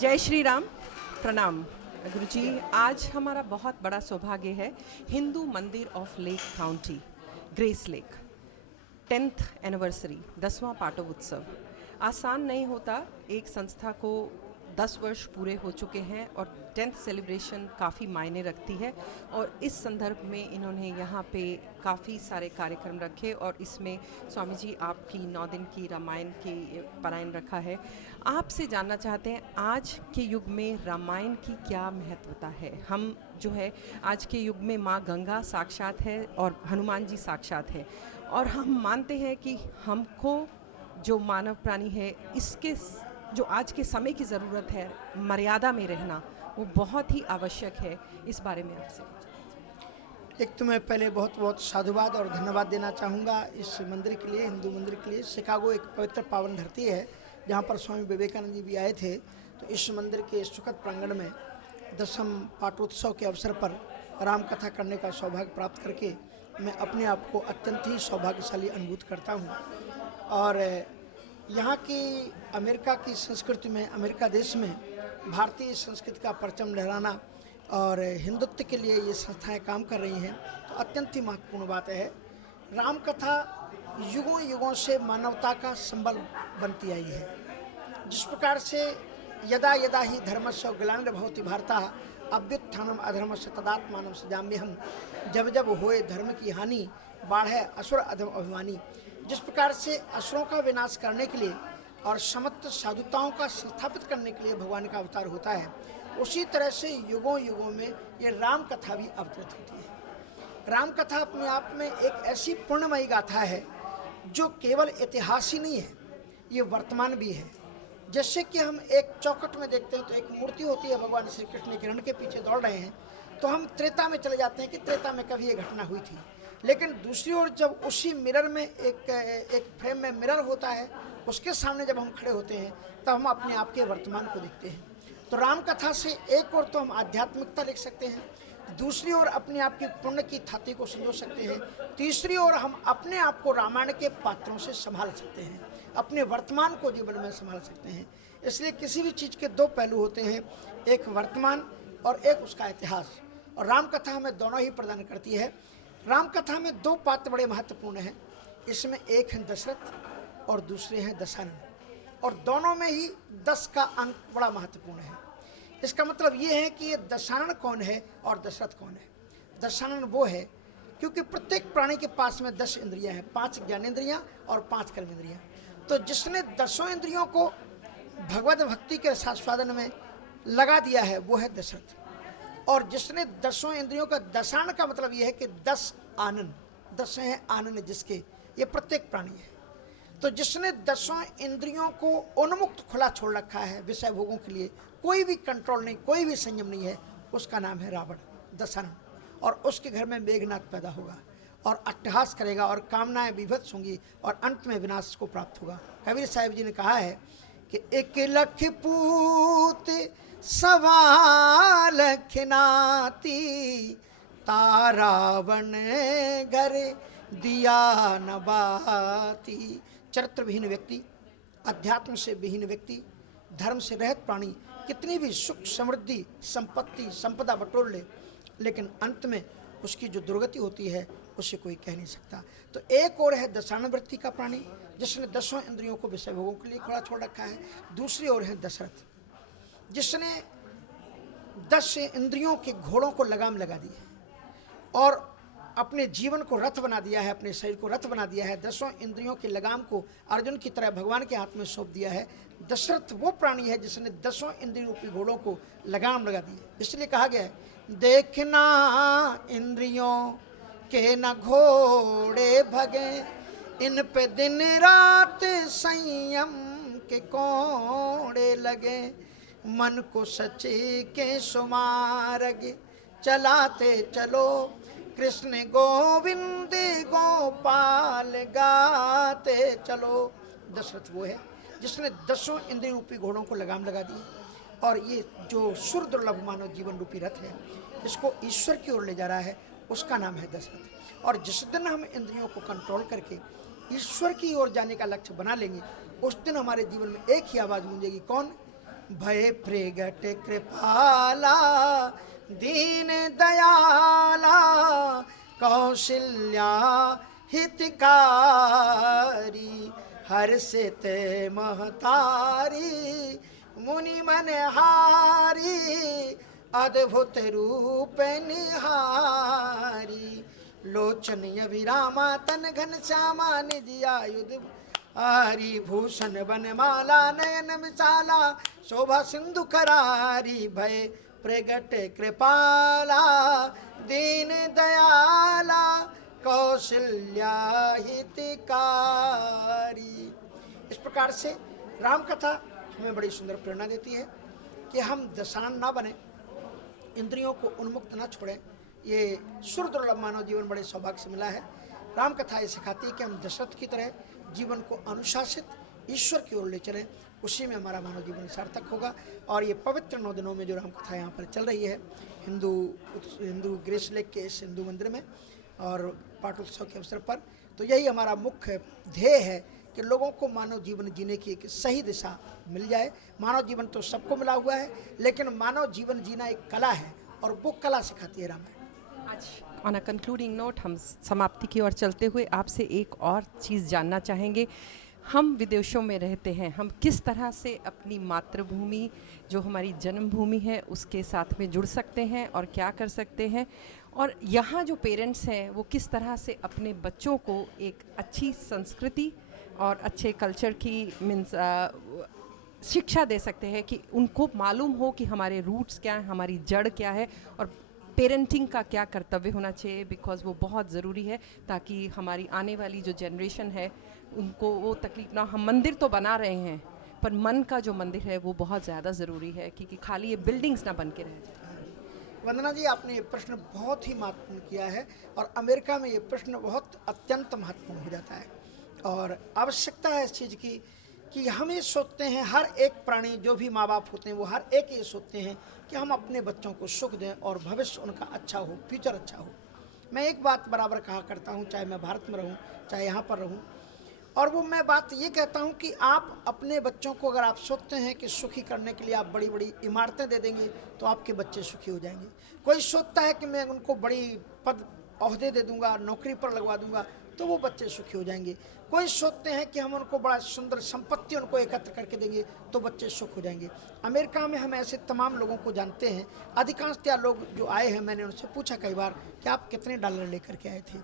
जय श्री राम। प्रणाम गुरुजी। आज हमारा बहुत बड़ा सौभाग्य है, Hindu Mandir of Lake County Grayslake 10th anniversary 10वां पाटोत्सव। आसान नहीं होता, एक संस्था को 10 वर्ष पूरे हो चुके हैं और 10th सेलिब्रेशन काफ़ी मायने रखती है। और इस संदर्भ में इन्होंने यहाँ पे काफ़ी सारे कार्यक्रम रखे और इसमें स्वामी जी आपकी 9 दिन की रामायण की पारायण रखा है। आपसे जानना चाहते हैं आज के युग में रामायण की क्या महत्वता है। हम जो है आज के युग में माँ गंगा साक्षात है और हनुमान जी साक्षात है, और हम मानते हैं कि हमको जो मानव प्राणी है इसके जो आज के समय की ज़रूरत है मर्यादा में रहना, वो बहुत ही आवश्यक है। इस बारे में आपसे एक तो मैं पहले बहुत बहुत साधुवाद और धन्यवाद देना चाहूँगा इस मंदिर के लिए, हिंदू मंदिर के लिए। शिकागो एक पवित्र पावन धरती है जहाँ पर स्वामी विवेकानंद जी भी आए थे। तो इस मंदिर के सुखद प्रांगण में 10वें पाटोत्सव के अवसर पर राम कथा करने का सौभाग्य प्राप्त करके मैं अपने आप को अत्यंत ही सौभाग्यशाली अनुभूत करता हूँ। और यहाँ की अमेरिका की संस्कृति में, अमेरिका देश में भारतीय संस्कृति का परचम लहराना और हिंदुत्व के लिए ये संस्थाएं काम कर रही हैं, तो अत्यंत ही महत्वपूर्ण बात है। राम कथा युगों युगों से मानवता का संबल बनती आई है। जिस प्रकार से यदा यदा ही धर्मस्य ग्लानिर्भवति भारतः अभ्युत्थानम अधर्मस्य तदात्मानं सृजाम्यहम्, जब जब होए धर्म की हानि बाढ़े असुर अधम अभिमानी। जिस प्रकार से असुरों का विनाश करने के लिए और समस्त साधुताओं का संस्थापित करने के लिए भगवान का अवतार होता है, उसी तरह से युगों युगों में ये राम कथा भी अवतरित होती है। राम कथा अपने आप में एक ऐसी पूर्णमयी गाथा है जो केवल इतिहास ही नहीं है, ये वर्तमान भी है। जैसे कि हम एक चौखट में देखते हैं तो एक मूर्ति होती है, भगवान श्री कृष्ण एक हिरण के पीछे दौड़ रहे हैं, तो हम त्रेता में चले जाते हैं कि त्रेता में कभी ये घटना हुई थी। लेकिन दूसरी ओर जब उसी मिरर में एक फ्रेम में मिरर होता है, उसके सामने जब हम खड़े होते हैं तब हम अपने आप के वर्तमान को देखते हैं। तो राम कथा से एक ओर तो हम आध्यात्मिकता लिख सकते हैं, दूसरी ओर अपने आप की पुण्य की थाती को संजो सकते हैं, तीसरी ओर हम अपने आप को रामायण के पात्रों से संभाल सकते हैं, अपने वर्तमान को जीवन में संभाल सकते हैं। इसलिए किसी भी चीज़ के दो पहलू होते हैं, एक वर्तमान और एक उसका इतिहास, और राम कथा हमें दोनों ही प्रदान करती है। राम कथा में दो पात्र बड़े महत्वपूर्ण हैं। इसमें एक है दशरथ और दूसरे हैं दशानन, और दोनों में ही 10 का अंक बड़ा महत्वपूर्ण है। इसका मतलब ये है कि ये दशानन कौन है और दशरथ कौन है। दशानन वो है क्योंकि प्रत्येक प्राणी के पास में 10 इंद्रियां हैं, 5 ज्ञानेंद्रियां और 5 कर्मेंद्रियां। तो जिसने 10 इंद्रियों को भगवत भक्ति के रसास्वादन में लगा दिया है वो है दशरथ। और जिसने 10 इंद्रियों का दशानन का मतलब ये है कि 10 आनंद, 10 हैं आनंद जिसके, ये प्रत्येक प्राणी है। तो जिसने 10 इंद्रियों को उन्मुक्त खुला छोड़ रखा है विषय भोगों के लिए, कोई भी कंट्रोल नहीं, कोई भी संयम नहीं है, उसका नाम है रावण, दशानन। और उसके घर में मेघनाथ पैदा होगा और अट्टहास करेगा और कामनाएं विभत्स होंगी और अंत में विनाश को प्राप्त होगा। कबीर साहिब जी ने कहा है कि 1 लख पूत सवा लख नाती, तारावण घर दिया न बाती। चरित्र विहीन व्यक्ति, अध्यात्म से विहीन व्यक्ति, धर्म से रहित प्राणी कितनी भी सुख समृद्धि संपत्ति संपदा बटोर ले, लेकिन अंत में उसकी जो दुर्गति होती है उसे कोई कह नहीं सकता। तो एक और है दशानन वृत्ति का प्राणी जिसने 10 इंद्रियों को विषय भोगों के लिए खुला छोड़ रखा है। दूसरी ओर है दशरथ जिसने 10 इंद्रियों के घोड़ों को लगाम लगा दी है और अपने जीवन को रथ बना दिया है, अपने शरीर को रथ बना दिया है। 10 इंद्रियों के लगाम को अर्जुन की तरह भगवान के हाथ में सौंप दिया है। दशरथ वो प्राणी है जिसने 10 इंद्रिय रूपी घोड़ों को लगाम लगा दी है। इसलिए कहा गया है, देखना इंद्रियों के न घोड़े भगे, इन पे दिन रात संयम के कोड़े लगे, मन को सचे के सुमार्ग चलाते चलो, कृष्ण गोविंद गोपाल गाते चलो। दशरथ वो है जिसने 10 इंद्रिय रूपी घोड़ों को लगाम लगा दी, और ये जो सुर दुर्लभ मानव जीवन रूपी रथ है इसको ईश्वर की ओर ले जा रहा है, उसका नाम है दशरथ। और जिस दिन हम इंद्रियों को कंट्रोल करके ईश्वर की ओर जाने का लक्ष्य बना लेंगे, उस दिन हमारे जीवन में एक ही आवाज़ गूंजेगी, कौन? भय प्रगट कृपाला दीन दयाला कौशल्या हितकारी हर्षित महतारी मुनि मनहारी अद्भुत रूप निहारी लोचन अभिरामा तन घन श्यामा निज आयुध आरी भूषण बनमाला नयन विशाला शोभा सिंधु करारी भय प्रगट कृपाला दीन दयाला कौशल्या हितकारी। इस प्रकार से राम कथा हमें बड़ी सुंदर प्रेरणा देती है कि हम दशान ना बने, इंद्रियों को उन्मुक्त ना छोड़ें। ये सुरदुर्लभ मानव जीवन बड़े सौभाग्य से मिला है। राम कथा ये सिखाती है कि हम दशरथ की तरह जीवन को अनुशासित ईश्वर की ओर ले चलें, उसी में हमारा मानव जीवन सार्थक होगा। और ये पवित्र 9 दिनों में जो राम कथा यहाँ पर चल रही है हिंदू ग्रेस लेक के इस हिंदू मंदिर में और पाठोत्सव के अवसर पर, तो यही हमारा मुख्य ध्येय है कि लोगों को मानव जीवन जीने की एक सही दिशा मिल जाए। मानव जीवन तो सबको मिला हुआ है, लेकिन मानव जीवन जीना एक कला है और वो कला सिखाती है रामायण। आज ऑन अ कंक्लूडिंग नोट हम समाप्ति की ओर चलते हुए आपसे एक और चीज़ जानना चाहेंगे। हम विदेशों में रहते हैं, हम किस तरह से अपनी मातृभूमि जो हमारी जन्मभूमि है उसके साथ में जुड़ सकते हैं और क्या कर सकते हैं, और यहाँ जो पेरेंट्स हैं वो किस तरह से अपने बच्चों को एक अच्छी संस्कृति और अच्छे कल्चर की शिक्षा दे सकते हैं कि उनको मालूम हो कि हमारे रूट्स क्या हैं, हमारी जड़ क्या है और पेरेंटिंग का क्या कर्तव्य होना चाहिए, बिकॉज़ वो बहुत ज़रूरी है ताकि हमारी आने वाली जो जनरेशन है उनको वो तकलीफ ना। हम मंदिर तो बना रहे हैं पर मन का जो मंदिर है वो बहुत ज़्यादा ज़रूरी है, क्योंकि खाली ये बिल्डिंग्स ना बन के रह जाए। वंदना जी, आपने ये प्रश्न बहुत ही महत्वपूर्ण किया है और अमेरिका में ये प्रश्न बहुत अत्यंत महत्वपूर्ण हो जाता है और आवश्यकता है इस चीज़ की कि हम ये सोचते हैं, हर एक प्राणी जो भी माँ बाप होते हैं वो हर एक ये सोचते हैं कि हम अपने बच्चों को सुख दें और भविष्य उनका अच्छा हो, फ्यूचर अच्छा हो। मैं एक बात बराबर कहा करता हूँ, चाहे मैं भारत में रहूँ चाहे यहाँ पर रहूँ, और वो मैं बात ये कहता हूँ कि आप अपने बच्चों को अगर आप सोचते हैं कि सुखी करने के लिए आप बड़ी बड़ी इमारतें दे देंगे तो आपके बच्चे सुखी हो जाएंगे। कोई सोचता है कि मैं उनको बड़ी पद ओहदे दे दूंगा, नौकरी पर लगवा दूंगा तो वो बच्चे सुखी हो जाएंगे। कोई सोचते हैं कि हम उनको बड़ा सुंदर संपत्ति उनको एकत्र करके देंगे तो बच्चे सुख हो जाएंगे। अमेरिका में हम ऐसे तमाम लोगों को जानते हैं। अधिकांशतः लोग जो आए हैं, मैंने उनसे पूछा कई बार कि आप कितने डॉलर लेकर के आए थे,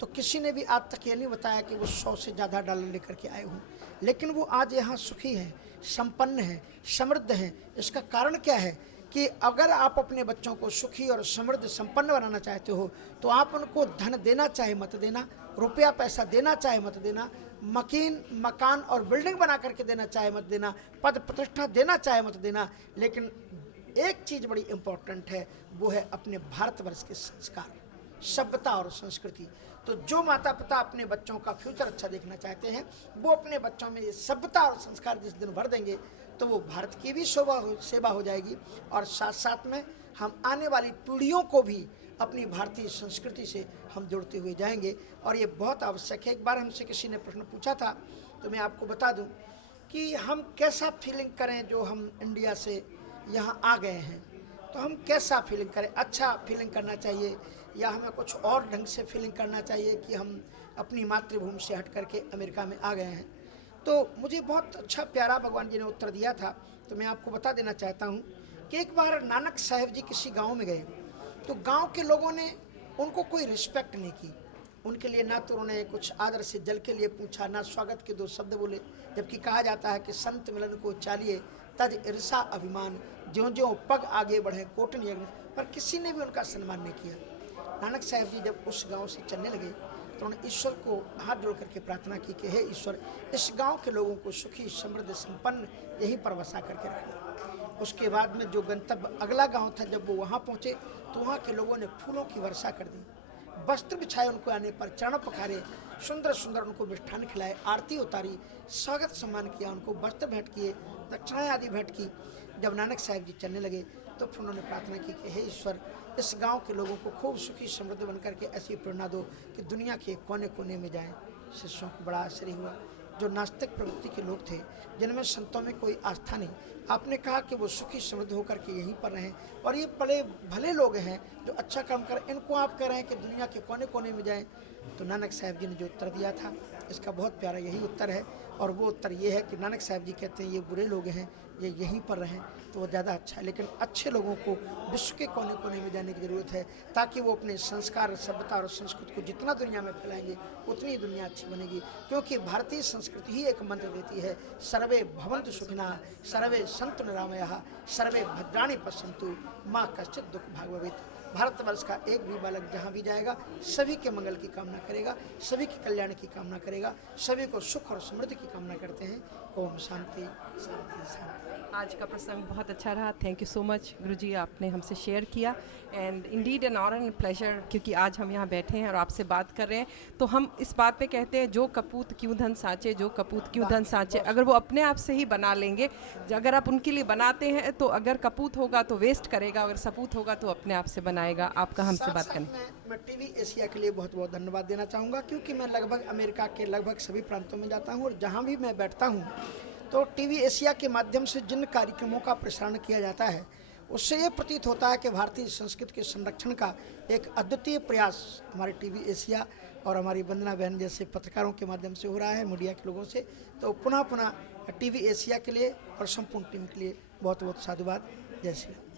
तो किसी ने भी आज तक ये नहीं बताया कि वो 100 से ज़्यादा डॉलर लेकर के आए हों, लेकिन वो आज यहाँ सुखी हैं, संपन्न हैं, समृद्ध हैं। इसका कारण क्या है कि अगर आप अपने बच्चों को सुखी और समृद्ध संपन्न बनाना चाहते हो तो आप उनको धन देना चाहे मत देना, रुपया पैसा देना चाहे मत देना, मकान और बिल्डिंग बना करके देना चाहे मत देना, पद प्रतिष्ठा देना चाहे मत देना, लेकिन एक चीज़ बड़ी इम्पोर्टेंट है, वो है अपने भारतवर्ष के संस्कार, सभ्यता और संस्कृति। तो जो माता पिता अपने बच्चों का फ्यूचर अच्छा देखना चाहते हैं वो अपने बच्चों में ये सभ्यता और संस्कार जिस दिन भर देंगे तो वो भारत की भी सेवा हो जाएगी और साथ साथ में हम आने वाली पीढ़ियों को भी अपनी भारतीय संस्कृति से हम जोड़ते हुए जाएंगे और ये बहुत आवश्यक है। एक बार हमसे किसी ने प्रश्न पूछा था तो मैं आपको बता दूं कि हम कैसा फीलिंग करें जो हम इंडिया से यहाँ आ गए हैं, तो हम कैसा फीलिंग करें, अच्छा फीलिंग करना चाहिए या हमें कुछ और ढंग से फीलिंग करना चाहिए कि हम अपनी मातृभूमि से हट करके अमेरिका में आ गए हैं। तो मुझे बहुत अच्छा प्यारा भगवान जी ने उत्तर दिया था, तो मैं आपको बता देना चाहता हूँ कि एक बार नानक साहब जी किसी गांव में गए तो गांव के लोगों ने उनको कोई रिस्पेक्ट नहीं की, उनके लिए ना तो उन्होंने कुछ आदर से जल के लिए पूछा, ना स्वागत के 2 शब्द बोले, जबकि कहा जाता है कि संत मिलन को चालिए तज ईर्षा अभिमान, ज्यों ज्यों पग आगे बढ़े कोटन यज्ञ, पर किसी ने भी उनका सम्मान नहीं किया। नानक साहब जी जब उस गांव से चलने लगे तो उन्होंने ईश्वर को हाथ जोड़ करके प्रार्थना की कि हे ईश्वर, इस गांव के लोगों को सुखी समृद्ध संपन्न यहीं पर बसा करके रखना। उसके बाद में जो गंतव्य अगला गांव था, जब वो वहाँ पहुँचे तो वहाँ के लोगों ने फूलों की वर्षा कर दी, वस्त्र बिछाए, उनको आने पर चरण पखारे, सुंदर सुंदर उनको मिष्ठान खिलाए, आरती उतारी, स्वागत सम्मान किया, उनको वस्त्र भेंट किए, दक्षिणाएँ आदि भेंट की। जब नानक साहब जी चलने लगे तो फिर उन्होंने प्रार्थना की कि हे ईश्वर, इस गांव के लोगों को खूब सुखी समृद्ध बन करके ऐसी प्रेरणा दो कि दुनिया के कोने कोने में जाएं। शिष्यों को बड़ा आश्चर्य हुआ जो नास्तिक प्रवृत्ति के लोग थे, जिनमें संतों में कोई आस्था नहीं, आपने कहा कि वो सुखी समृद्ध होकर के यहीं पर रहें। और ये बड़े भले लोग हैं जो अच्छा काम करें, इनको आप कह रहे हैं कि दुनिया के कोने कोने में जाएं। तो नानक साहब जी ने जो उत्तर दिया था, इसका बहुत प्यारा यही उत्तर है। और वो उत्तर ये है कि नानक साहब जी कहते हैं ये बुरे लोग हैं, ये यहीं पर रहें तो वो ज़्यादा अच्छा है। लेकिन अच्छे लोगों को विश्व के कोने कोने में जाने की ज़रूरत है, ताकि वो अपने संस्कार, सभ्यता और संस्कृति को जितना दुनिया में फैलाएंगे उतनी दुनिया अच्छी बनेगी। क्योंकि भारतीय संस्कृति ही एक मंत्र देती है, सर्वे भवन्तु सुखिनः, सर्वे सन्तु निरामयाः, सर्वे भद्राणि पश्यन्तु माँ कश्चित् दुःख भाग् भवेत्। भारतवर्ष का एक भी बालक जहाँ भी जाएगा सभी के मंगल की कामना करेगा, सभी के कल्याण की कामना करेगा, सभी को सुख और समृद्धि की कामना करते हैं। ओम शांति शांति शांति। आज का प्रसंग बहुत अच्छा रहा। Thank you so much Guruji, आपने हमसे शेयर किया। And indeed an honour and pleasure, क्योंकि आज हम यहाँ बैठे हैं और आपसे बात कर रहे हैं। तो हम इस बात पे कहते हैं, जो कपूत क्यों धन साँचे, जो कपूत क्यों धन साँचे। अगर वो अपने आप से ही बना लेंगे, अगर आप उनके लिए बनाते हैं तो अगर कपूत होगा तो वेस्ट करेगा, अगर सपूत होगा तो अपने आप से बनाएगा। आपका हमसे बात करने मैं टीवी एशिया के लिए बहुत बहुत धन्यवाद देना चाहूँगा, क्योंकि मैं लगभग अमेरिका के लगभग सभी प्रांतों में जाता हूँ और जहाँ भी मैं बैठता हूँ तो टीवी एशिया के माध्यम से जिन कार्यक्रमों का प्रसारण किया जाता है, उससे ये प्रतीत होता है कि भारतीय संस्कृति के संरक्षण का एक अद्वितीय प्रयास हमारे टीवी एशिया और हमारी वंदना बहन जैसे पत्रकारों के माध्यम से हो रहा है, मीडिया के लोगों से। तो पुनः पुनः टीवी एशिया के लिए और संपूर्ण टीम के लिए बहुत बहुत साधुवाद। जय श्री राम।